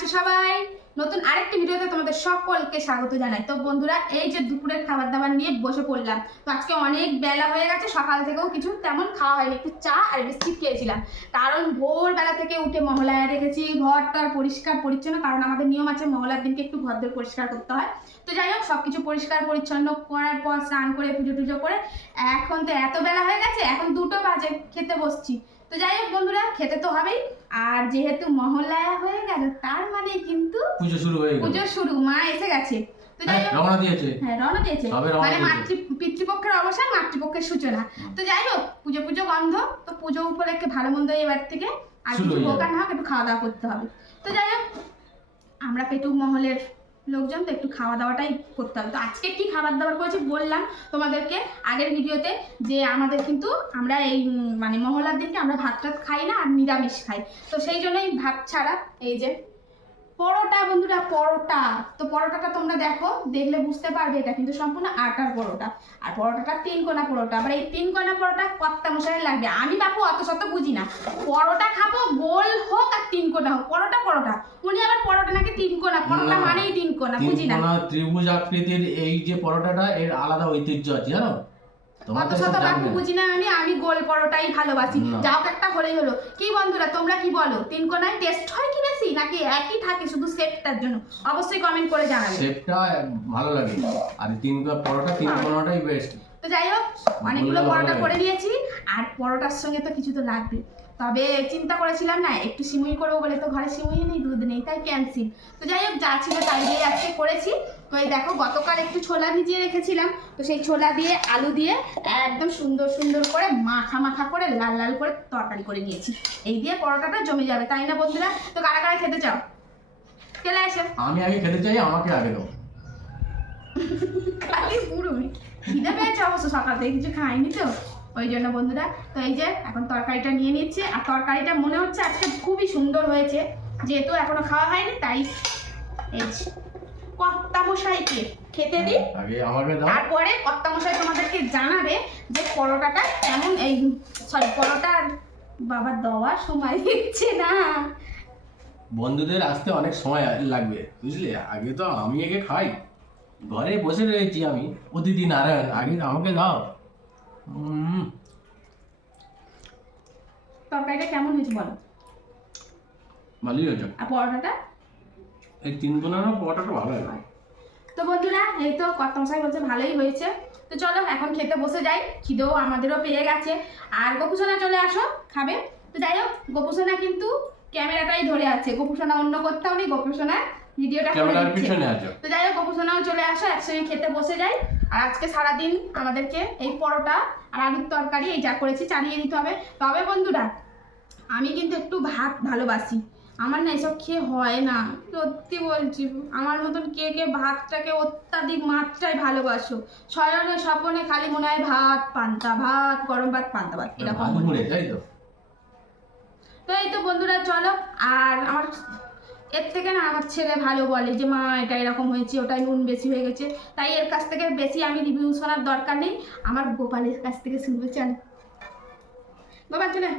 আছো সবাই? নতুন আরেকটি ভিডিওতে তোমাদের সকলকে স্বাগত জানাই। তো বন্ধুরা, এই যে দুপুরের খাবার দাবার নিয়ে বসে পড়লাম। তো আজকে অনেক বেলা হয়ে গেছে, সকাল থেকেও কিছু তেমন খাওয়া হয়নি, একটু চা আর বিস্কিট খেয়েছিলাম। কারণ ভোরবেলা থেকে উঠে মহলায় রেখেছি, ঘরটার পরিষ্কার পরিচ্ছন্ন, কারণ আমাদের নিয়ম আছে মহলার দিনকে একটু ঘরদের পরিষ্কার করতে হয়। তো যাই হোক, সবকিছু পরিষ্কার পরিচ্ছন্ন করার পর স্নান করে পুজো টুজো করে এখন তো এত বেলা হয়ে গেছে, এখন 2টো বাজে, খেতে বসছি। তো যাই হোক বন্ধুরা, খেতে তো হবেই। আর যেহেতু মহলায়া হয়ে গেল, তার মানে কিন্তু পুজো শুরু হয়ে গেল। পুজো শুরু, মা এসে গেছে। তো যাই হোক, রওনা দিয়েছে। হ্যাঁ, রওনা দিয়েছে, মানে পিতৃপক্ষের অবসান, মাতৃপক্ষের সূচনা। তো যাই হোক, পুজো গন্ধ, তো পুজো উপলক্ষে ভালো মন্দ এবার থেকে আর কিছু দোকান হোক, একটু খাওয়া দাওয়া করতে হবে। তো যাই হোক, আমরা পেটুক মহলের লোকজন, তো একটু খাওয়া দাওয়াটাই করতে হবে। তো আজকে কি খাবার দাবার করেছি বললাম তোমাদেরকে আগের ভিডিওতে, যে আমাদের কিন্তু আমরা এই মানে মহলার দিনকে আমরা ভাত টাত খাই না, আর নিরামিষ খাই। তো সেই জন্যই ভাত ছাড়া এই যে পরোটা বন্ধুরা, পরোটা। তো পরোটাটা তোমরা দেখো, দেখলে বুঝতে পারবে এটা কিন্তু সম্পূর্ণ আটার পরোটা। আর পরোটাটা 3 কোনা পরোটা। আবার এই 3 কোনা পরোটা কর্তা মশাই লাগবে। আমি বাপু অত শত বুঝি না, পরোটা খাবো গোল হোক আর 3 কোনা হোক, পরোটা। উনি আবার পরোটা নাকি 3 কোনা, পরোটা মানেই 3 কোনা, বুঝি না। 3 কোনা ত্রিভুজ আকৃতির এই যে পরোটাটা, এর আলাদা ঐতিহ্য আছে, জানো? অত শত বাপু বুঝি না, আমি গোল পরোটাই ভালোবাসি। যাও একটা হলেই হলো। কি বন্ধুরা, তোমরা কি বলো? 3 কোনায় টেস্ট হয় কি বেশি, নাকি একই থাকে শুধু শেপটার জন্য? অবশ্যই কমেন্ট করে জানাবে। শেপটা ভালো লাগে, আর 3 কোনা পরোটা 3 কোনাটাই বেস্ট। তো যাই হোক, অনেকগুলো পরোটা করে নিয়েছি, আর পরোটার সঙ্গে তো কিছু তো লাগবে। তবে চিন্তা করেছিলাম না একটু সিমুই করবো বলে, তো ঘরে সিমুই নেই, দুধ নেই, তাই ক্যান্সেল। তো যাই হোক, যা ছিল তাই দিয়ে আজকে করেছি। তো এই দেখো, গতকাল একটু ছোলা ভিজিয়ে রেখেছিলাম, তো সেই ছোলা দিয়ে আলু দিয়ে একদম সুন্দর সুন্দর করে মাখা করে লাল লাল করে তরকারি করে নিয়েছি। এই দিয়ে পরোটাটা জমে যাবে, তাই না বন্ধুরা? তো কারা কারা খেতে চাও? চলে আসো। আমি আগে খেতে চাই, আমাকে আগে দাও। খালি পুরো খিদে পেয়েছে অবশ্য, সকাল থেকে কিছু খাইনি তো ওই জন্য বন্ধুরা। তো এই যে এখন তরকারিটা নিয়ে নিচ্ছে, আর তরকারিটা মনে হচ্ছে আজকে খুবই সুন্দর হয়েছে, যেহেতু এখনো খাওয়া হয়নি, তাই এই কর্তা মশাইকে খেতে দিই, আগে আমাকে দাও। তারপরে কর্তা মশাই তোমাদেরকে জানাবে যে পরোটাটা কেমন। এই পরোটার বাবা দেওয়ার সময় দিচ্ছে না, বন্ধুদের আসতে অনেক সময় লাগবে, বুঝলে? আগে তো আমি আগে খাই, ঘরে বসে রয়েছি আমি, অতিথি নারায়ণ, আগে আমাকে দাও। তরকারিটা কেমন হয়েছে বলো? ভালোই হয়েছে। আর পরোটাটা? এই 3 কোনার পরোটাটা ভালো হয়। তো বন্ধুরা, এই তো কর্তা মশাই বলছে ভালোই হয়েছে। তো চলো এখন খেতে বসে যাই, খিদেও আমাদেরও পেয়ে গেছে। আর গোপুসোনা চলে আসো, খাবে। তো যাই হোক, গোপুসোনা কিন্তু ক্যামেরাটাই ধরে আছে, গোপুসোনা অন্য কোথাও নেই, গোপুসোনা ভিডিওটা করে দিচ্ছে। তো যাই হোক, গোপুসোনাও চলে আসো, একসঙ্গে খেতে বসে যাই। আর আজকে সারাদিন আমাদেরকে এই পরোটা আর আলুর তরকারি এই যা করেছি চালিয়ে দিতে হবে। তবে বন্ধুরা, আমি কিন্তু একটু ভাত ভালোবাসি, আমার না এসব খেয়ে হয় না, সত্যি বলছি। আমার মতন কে কে ভাতটাকে অত্যাধিক মাত্রায় ভালোবাসো? শয়নে স্বপনে খালি মনে হয় ভাত পান্তা ভাত, গরম ভাত পান্তা ভাত, এরকম মনে হয়। তো এই তো বন্ধুরা, চলো। আর আমার এর থেকে না আমার ছেলে ভালো বলে যে মা এটা এরকম হয়েছে, ওটাই নুন বেশি হয়ে গেছে। তাই এর কাছ থেকে বেশি আমি রিভিউ শোনার দরকার নেই, আমার গোপালের কাছ থেকে শুনবে। চল গোপাল, চলে।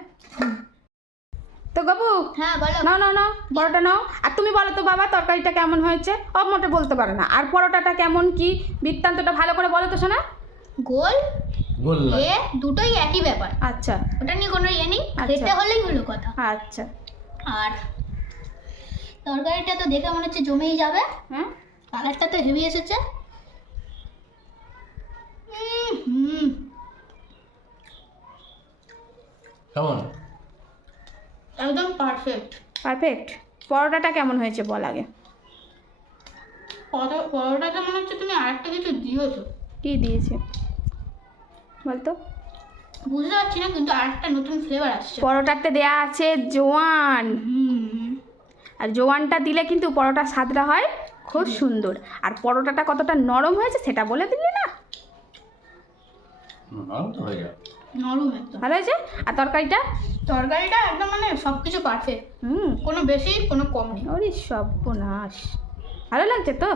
তো গবু, হ্যাঁ বলো। নাও বড়টা নাও। আর তুমি বলো তো বাবা, তরকারিটা কেমন হয়েছে? ও মোটে বলতে পারে না। আর পরোটাটা কেমন, কি বৃত্তান্তটা ভালো করে বলো তো শোনা। গোল গোল এ দুটোই একই ব্যাপার। আচ্ছা, ওটা নিয়ে কোনো ইয়ে নেই, খেতে হলেই হলো কথা। আচ্ছা। আর তরকারিটা তো দেখে মনে হচ্ছে জমেই যাবে। হ্যাঁ, কালারটা তো হেভি এসেছে। কেমন? একদম পারফেক্ট। পরোটাটা কেমন হয়েছে বল আগে। পরোটাটা মনে হচ্ছে তুমি আরেকটা কিছু দিয়েছো। কি দিয়েছে বলতো? বুঝতে পারছি না, কিন্তু আরেকটা নতুন ফ্লেভার আসছে। পরোটাতে দেয়া আছে জোয়ান, আর জোয়ানটা দিলে কিন্তু পরোটার স্বাদটা হয় খুব সুন্দর। আর পরোটাটা কতটা নরম হয়েছে সেটা বলে দিলি না? ভালো তো হয়ে যায়, নরম একদম। ভালো হয়েছে। আর তরকারিটা একদম মানে সব কিছু পারফেক্ট, কোনো বেশি কোনো কম নেই। ওরে সর্বনাশ, ভালো লাগছে তো?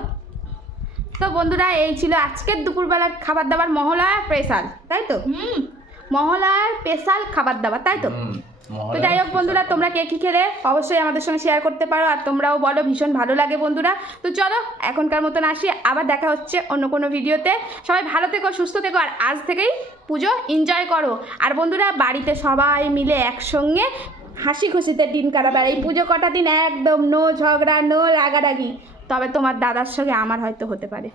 তো বন্ধুরা, এই ছিল আজকের দুপুরবেলার খাবার দাবার, মহলার স্পেশাল, তাই তো? মহলার স্পেশাল খাবার দাবার, তাই তো? তো যাই হোক বন্ধুরা, তোমরা কে কী খেলে অবশ্যই আমাদের সঙ্গে শেয়ার করতে পারো, আর তোমরাও বলো ভীষণ ভালো লাগে বন্ধুরা। তো চলো এখনকার মতন আসি, আবার দেখা হচ্ছে অন্য কোনো ভিডিওতে। সবাই ভালো থেকো, সুস্থ থেকো, আর আজ থেকেই পুজো এনজয় করো। আর বন্ধুরা, বাড়িতে সবাই মিলে একসঙ্গে হাসি খুশিতে দিন কাটাবে। আর এই পুজো কটা দিন একদম নো ঝগড়া, নো রাগারাগি। তবে তোমার দাদার সঙ্গে আমার হয়তো হতে পারে।